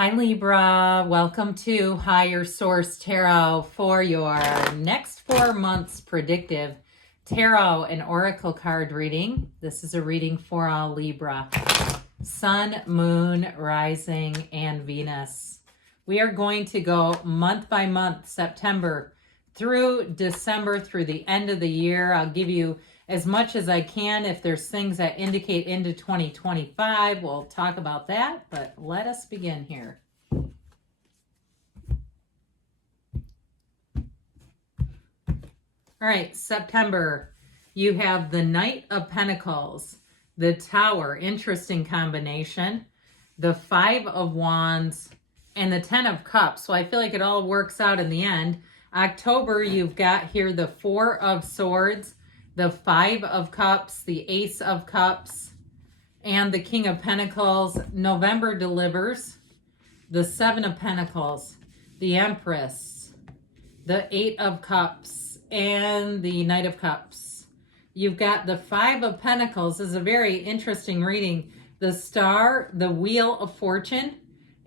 Hi Libra, welcome to Higher Source Tarot for your next 4 months predictive tarot and oracle card reading. This is a reading for all Libra. Sun, Moon, Rising, and Venus. We are going to go month by month, September through December, through the end of the year. I'll give you as much as I can. If there's things that indicate into 2025, we'll talk about that, but let us begin here. All right, September, you have the Knight of Pentacles, the Tower, interesting combination, the Five of Wands, and the Ten of Cups. So I feel like it all works out in the end. October, you've got here the Four of Swords, the Five of Cups, the Ace of Cups, and the King of Pentacles. November delivers the Seven of Pentacles, the Empress, the Eight of Cups, and the Knight of Cups. You've got the Five of Pentacles. This is a very interesting reading. The Star, the Wheel of Fortune,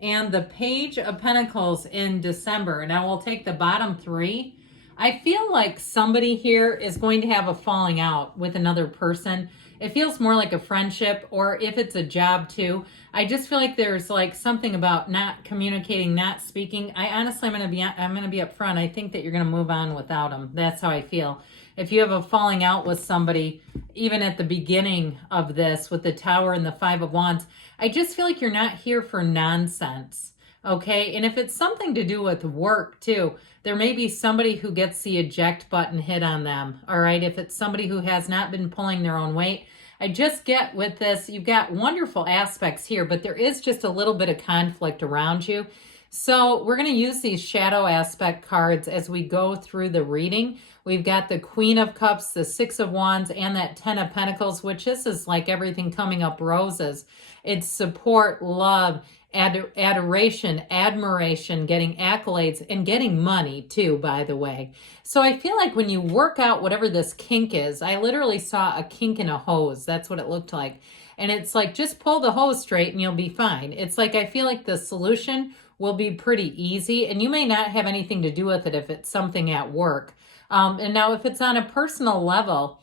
and the Page of Pentacles in December. And I will take the bottom three. I feel like somebody here is going to have a falling out with another person. It feels more like a friendship, or if it's a job too. I just feel like there's like something about not communicating, not speaking. I honestly, I'm going to be upfront. I think that you're going to move on without them. That's how I feel. If you have a falling out with somebody, even at the beginning of this with the Tower and the Five of Wands, I just feel like you're not here for nonsense. Okay. And if it's something to do with work too, there may be somebody who gets the eject button hit on them. All right. If it's somebody who has not been pulling their own weight, I just get with this, you've got wonderful aspects here, but there is just a little bit of conflict around you. So we're going to use these shadow aspect cards as we go through the reading. We've got the Queen of Cups, the Six of Wands, and that Ten of Pentacles, which this is like everything coming up roses. It's support, love, adoration, admiration, getting accolades, and getting money too, by the way. So I feel like when you work out whatever this kink is, I literally saw a kink in a hose. That's what it looked like. And it's like, just pull the hose straight and you'll be fine. It's like, I feel like the solution will be pretty easy, and you may not have anything to do with it if it's something at work. And now if it's on a personal level,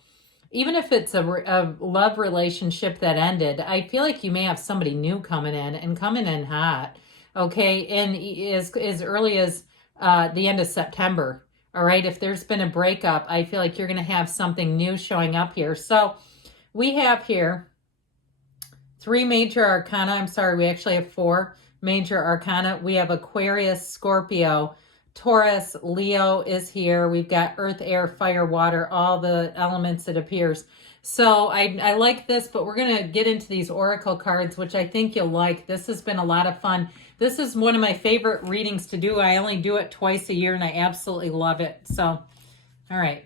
even if it's a love relationship that ended, I feel like you may have somebody new coming in and coming in hot, okay? And as early as the end of September, all right? If there's been a breakup, I feel like you're going to have something new showing up here. So we have here 3 major arcana. I'm sorry, we actually have 4 major arcana. We have Aquarius, Scorpio, Taurus, Leo is here. We've got earth, air, fire, water, all the elements it appears. So I like this, but we're going to get into these oracle cards, which I think you'll like. This has been a lot of fun. This is one of my favorite readings to do. I only do it twice a year, and I absolutely love it. So, all right.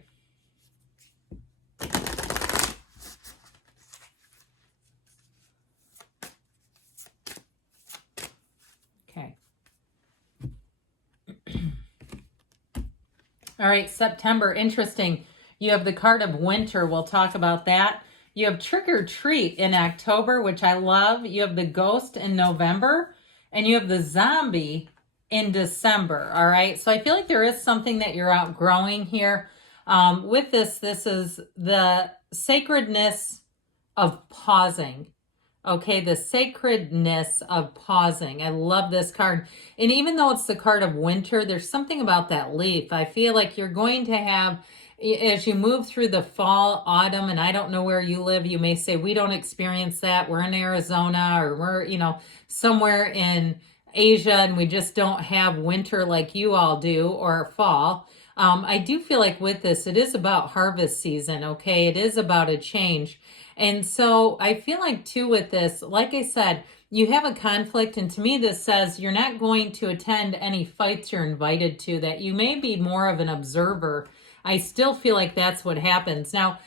Okay. All right, September, interesting. You have the card of winter. We'll talk about that. You have trick or treat in October, which I love. You have the ghost in November, and you have the zombie in December. All right, so I feel like there is something that you're outgrowing here. With this is the sacredness of pausing. Okay, the sacredness of pausing. I love this card. And even though it's the card of winter, there's something about that leaf. I feel like you're going to have, as you move through the fall, autumn, and I don't know where you live, you may say, we don't experience that. We're in Arizona, or we're, somewhere in Asia, and we just don't have winter like you all do, or fall. I do feel like with this, it is about harvest season, okay? It is about a change. And so I feel like too with this, like I said, you have a conflict, and to me this says you're not going to attend any fights you're invited to, that you may be more of an observer. I still feel like that's what happens. Now,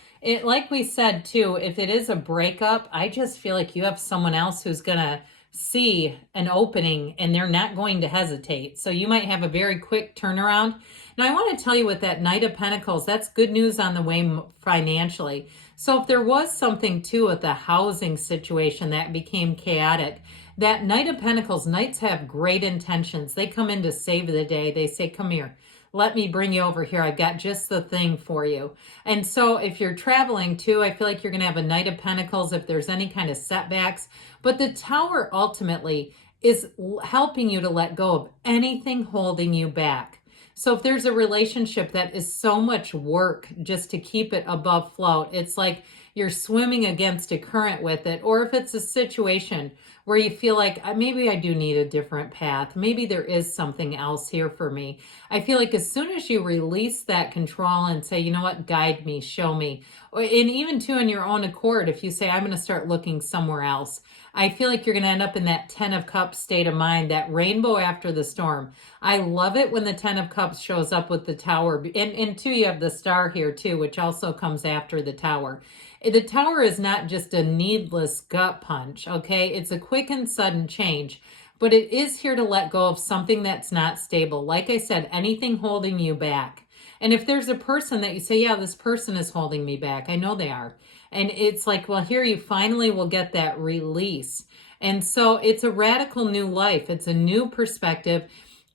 like we said too, if it is a breakup, I just feel like you have someone else who's going to see an opening and they're not going to hesitate. So you might have a very quick turnaround. Now, I want to tell you with that Knight of Pentacles, that's good news on the way financially. So if there was something too with the housing situation that became chaotic, that Knight of Pentacles, Knights have great intentions. They come in to save the day. They say, come here, let me bring you over here. I've got just the thing for you. And so if you're traveling too, I feel like you're going to have a Knight of Pentacles if there's any kind of setbacks. But the Tower ultimately is helping you to let go of anything holding you back. So if there's a relationship that is so much work just to keep it above float, it's like you're swimming against a current with it. Or if it's a situation where you feel like maybe I do need a different path, maybe there is something else here for me. I feel like as soon as you release that control and say, you know what, guide me, show me, and even too on your own accord, if you say, I'm going to start looking somewhere else, I feel like you're going to end up in that 10 of Cups state of mind, that rainbow after the storm. I love it when the 10 of Cups shows up with the Tower. And two, you have the Star here too, which also comes after the Tower. The Tower is not just a needless gut punch, okay? It's a quick and sudden change, but it is here to let go of something that's not stable. Like I said, anything holding you back. And if there's a person that you say, yeah, this person is holding me back, I know they are. And it's like, well, here you finally will get that release. And so it's a radical new life. It's a new perspective.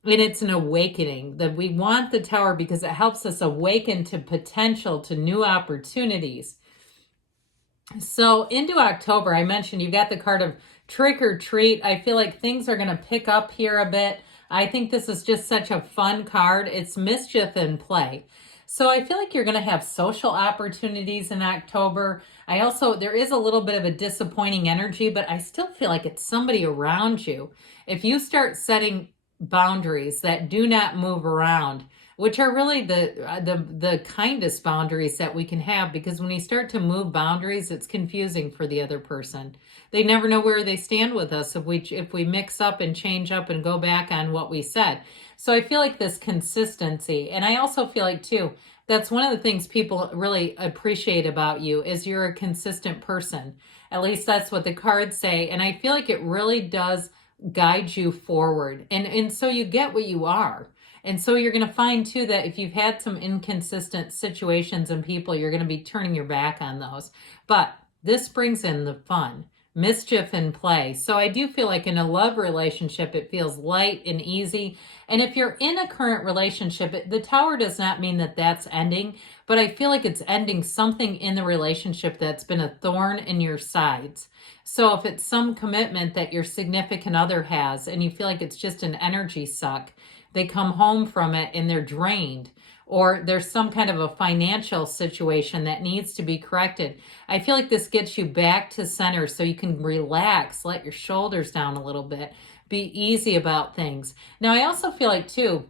And it's an awakening. That we want the Tower because it helps us awaken to potential, to new opportunities. So into October, I mentioned you got the card of trick or treat. I feel like things are going to pick up here a bit. I think this is just such a fun card. It's mischief in play. So I feel like you're going to have social opportunities in October. There is a little bit of a disappointing energy, but I still feel like it's somebody around you. If you start setting boundaries that do not move around, which are really the kindest boundaries that we can have, because when you start to move boundaries, it's confusing for the other person. They never know where they stand with us if we mix up and change up and go back on what we said. So I feel like this consistency, and I also feel like too, that's one of the things people really appreciate about you is you're a consistent person. At least that's what the cards say. And I feel like it really does guide you forward. And so you get what you are. And so you're going to find too that if you've had some inconsistent situations and people, you're going to be turning your back on those. But this brings in the fun, mischief in play. So I do feel like in a love relationship, it feels light and easy. And if you're in a current relationship, the Tower does not mean that that's ending, but I feel like it's ending something in the relationship that's been a thorn in your sides. So if it's some commitment that your significant other has and you feel like it's just an energy suck, they come home from it and they're drained, or there's some kind of a financial situation that needs to be corrected. I feel like this gets you back to center so you can relax, let your shoulders down a little bit, be easy about things. Now, I also feel like too,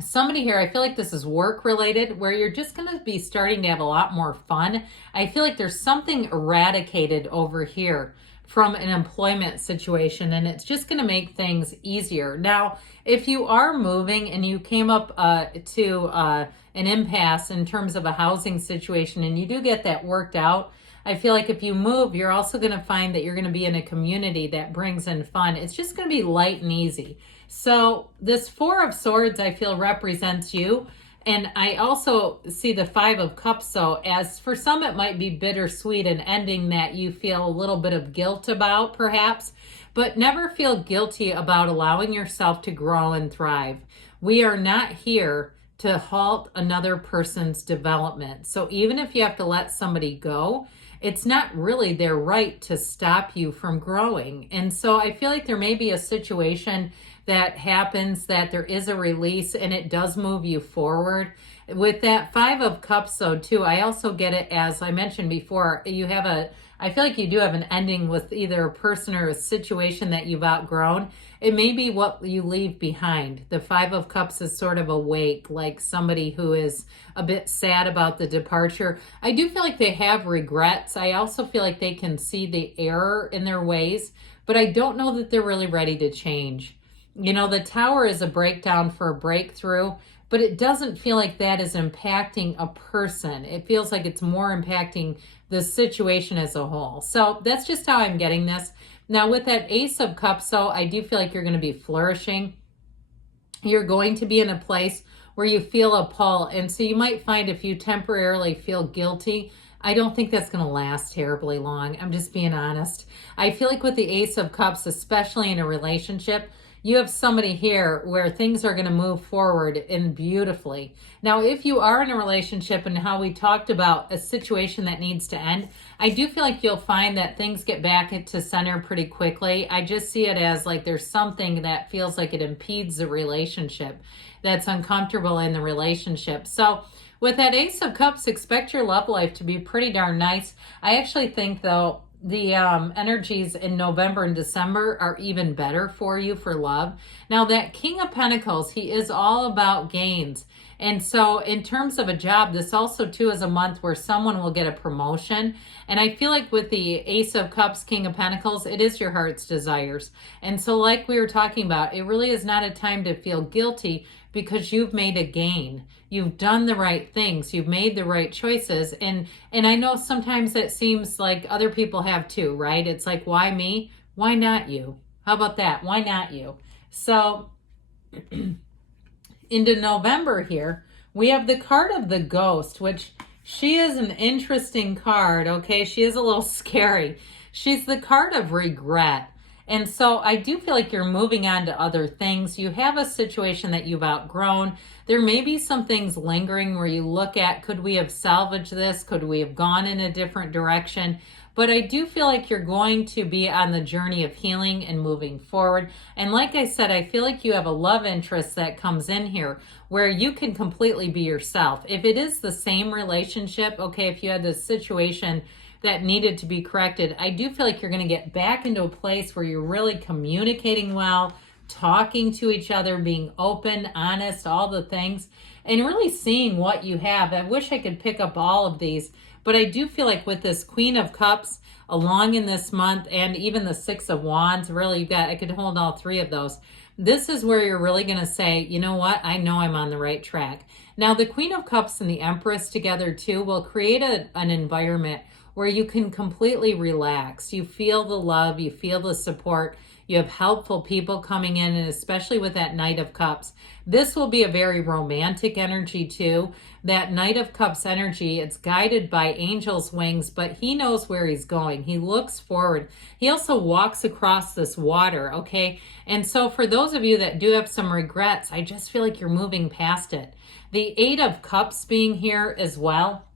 somebody here, I feel like this is work related where you're just going to be starting to have a lot more fun. I feel like there's something eradicated over here from an employment situation, and it's just going to make things easier. Now, if you are moving and you came up to an impasse in terms of a housing situation and you do get that worked out, I feel like if you move, you're also going to find that you're going to be in a community that brings in fun. It's just going to be light and easy. So this Four of Swords, I feel, represents you. And I also see the Five of Cups, so as for some it might be bittersweet, an ending that you feel a little bit of guilt about perhaps, but never feel guilty about allowing yourself to grow and thrive. We are not here to halt another person's development. So even if you have to let somebody go, it's not really their right to stop you from growing. And so I feel like there may be a situation that happens, that there is a release and it does move you forward. With that Five of Cups though too, I also get it as I mentioned before, I feel like you do have an ending with either a person or a situation that you've outgrown. It may be what you leave behind. The Five of Cups is sort of a wake, like somebody who is a bit sad about the departure. I do feel like they have regrets. I also feel like they can see the error in their ways, but I don't know that they're really ready to change. You know, the Tower is a breakdown for a breakthrough, but it doesn't feel like that is impacting a person. It feels like it's more impacting the situation as a whole. So that's just how I'm getting this. Now with that Ace of Cups, so I do feel like you're going to be flourishing. You're going to be in a place where you feel a pull. And so you might find if you temporarily feel guilty I don't think that's going to last terribly long. I'm just being honest. I feel like with the Ace of Cups, especially in a relationship, you have somebody here where things are going to move forward and beautifully. Now, if you are in a relationship and how we talked about a situation that needs to end, I do feel like you'll find that things get back into center pretty quickly. I just see it as like there's something that feels like it impedes the relationship, that's uncomfortable in the relationship. So with that Ace of Cups, expect your love life to be pretty darn nice. I actually think, though, the energies in November and December are even better for you for love. Now, that King of Pentacles, he is all about gains. And so in terms of a job, this also too is a month where someone will get a promotion. And I feel like with the Ace of Cups, King of Pentacles, it is your heart's desires. And so like we were talking about, it really is not a time to feel guilty because you've made a gain. You've done the right things. You've made the right choices. And I know sometimes it seems like other people have too, right? It's like, why me? Why not you? How about that? Why not you? So into November here, we have the card of the Ghost, which she is an interesting card, okay? She is a little scary. She's the card of regret. And so I do feel like you're moving on to other things. You have a situation that you've outgrown. There may be some things lingering where you look at, could we have salvaged this? Could we have gone in a different direction? But I do feel like you're going to be on the journey of healing and moving forward. And like I said, I feel like you have a love interest that comes in here where you can completely be yourself. If it is the same relationship, okay, if you had this situation that needed to be corrected, I do feel like you're going to get back into a place where you're really communicating well, talking to each other, being open, honest, all the things, and really seeing what you have. I wish I could pick up all of these, but I do feel like with this Queen of Cups along in this month and even the Six of Wands, really you've got, I could hold all three of those. This is where you're really going to say, you know what, I know I'm on the right track. Now the Queen of Cups and the Empress together too will create an environment where you can completely relax. You feel the love, you feel the support, you have helpful people coming in, and especially with that Knight of Cups. This will be a very romantic energy too. That Knight of Cups energy, it's guided by angel's wings, but he knows where he's going. He looks forward. He also walks across this water, okay? And so for those of you that do have some regrets, I just feel like you're moving past it. The Eight of Cups being here as well,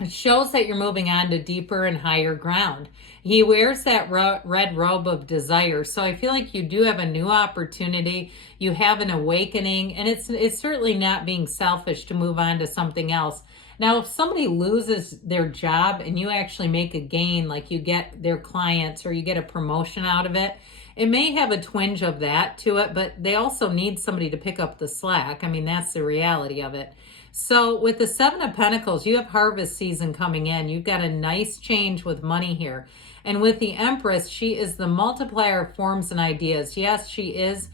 it shows that you're moving on to deeper and higher ground. He wears that red robe of desire. So I feel like you do have a new opportunity. You have an awakening, and it's certainly not being selfish to move on to something else. Now, if somebody loses their job and you actually make a gain, like you get their clients or you get a promotion out of it, it may have a twinge of that to it, but they also need somebody to pick up the slack. I mean, that's the reality of it. So with the Seven of Pentacles, you have harvest season coming in. You've got a nice change with money here. And with the Empress, she is the multiplier of forms and ideas. Yes, she is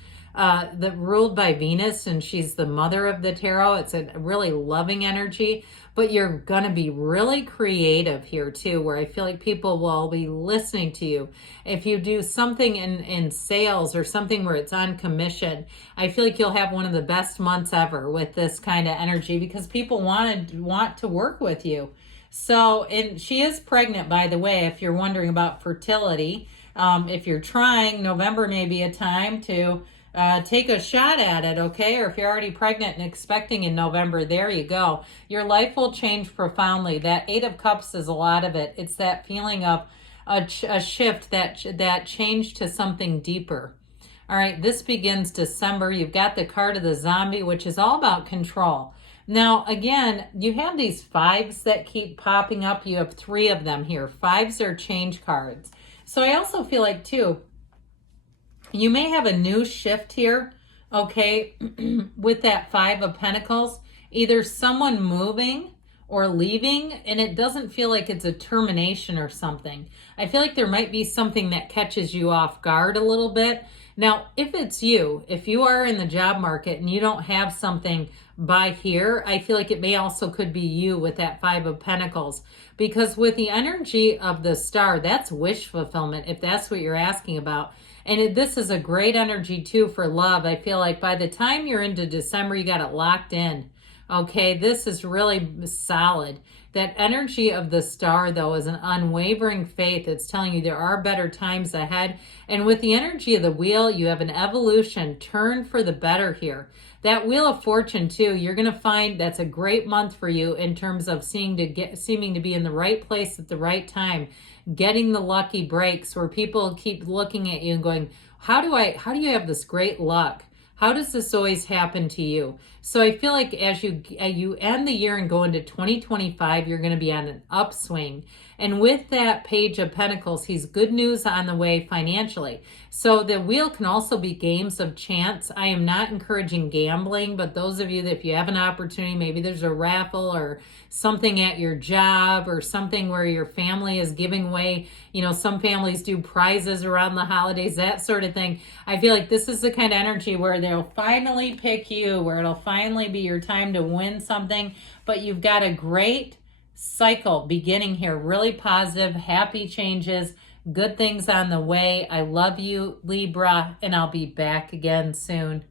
ruled by Venus, and she's the mother of the tarot. It's a really loving energy, but you're going to be really creative here too, where I feel like people will be listening to you. If you do something in sales or something where it's on commission, I feel like you'll have one of the best months ever with this kind of energy because people want to work with you. So, and she is pregnant, by the way, if you're wondering about fertility. If you're trying, November may be a time to take a shot at it, okay? Or if you're already pregnant and expecting in November, there you go. Your life will change profoundly. That Eight of Cups is a lot of it. It's that feeling of a shift, that change to something deeper. All right, this begins December. You've got the card of the Zombie, which is all about control. Now, again, you have these fives that keep popping up. You have three of them here. Fives are change cards. So I also feel like, too, you may have a new shift here, okay, with that Five of Pentacles. Either someone moving or leaving, and it doesn't feel like it's a termination or something. I feel like there might be something that catches you off guard a little bit. Now, if it's you, if you are in the job market and you don't have something by here, I feel like it may also could be you with that Five of Pentacles. Because with the energy of the Star, that's wish fulfillment, if that's what you're asking about. And this is a great energy too for love. I feel like by the time you're into December, you got it locked in. Okay, this is really solid. That energy of the star, though, is an unwavering faith. It's telling you there are better times ahead. And with the energy of the wheel, you have an evolution, turn for the better here. That Wheel of Fortune, too, you're going to find that's a great month for you in terms of seeming to be in the right place at the right time, getting the lucky breaks where people keep looking at you and going, how do you have this great luck? How does this always happen to you? So I feel like as you end the year and go into 2025, you're going to be on an upswing. And with that Page of Pentacles, he's good news on the way financially. So the wheel can also be games of chance. I am not encouraging gambling, but those of you that if you have an opportunity, maybe there's a raffle or something at your job or something where your family is giving away, some families do prizes around the holidays, that sort of thing. I feel like this is the kind of energy where they'll finally pick you, where it'll finally be your time to win something, but you've got a great cycle beginning here, really positive, happy changes, good things on the way. I love you, Libra, and I'll be back again soon.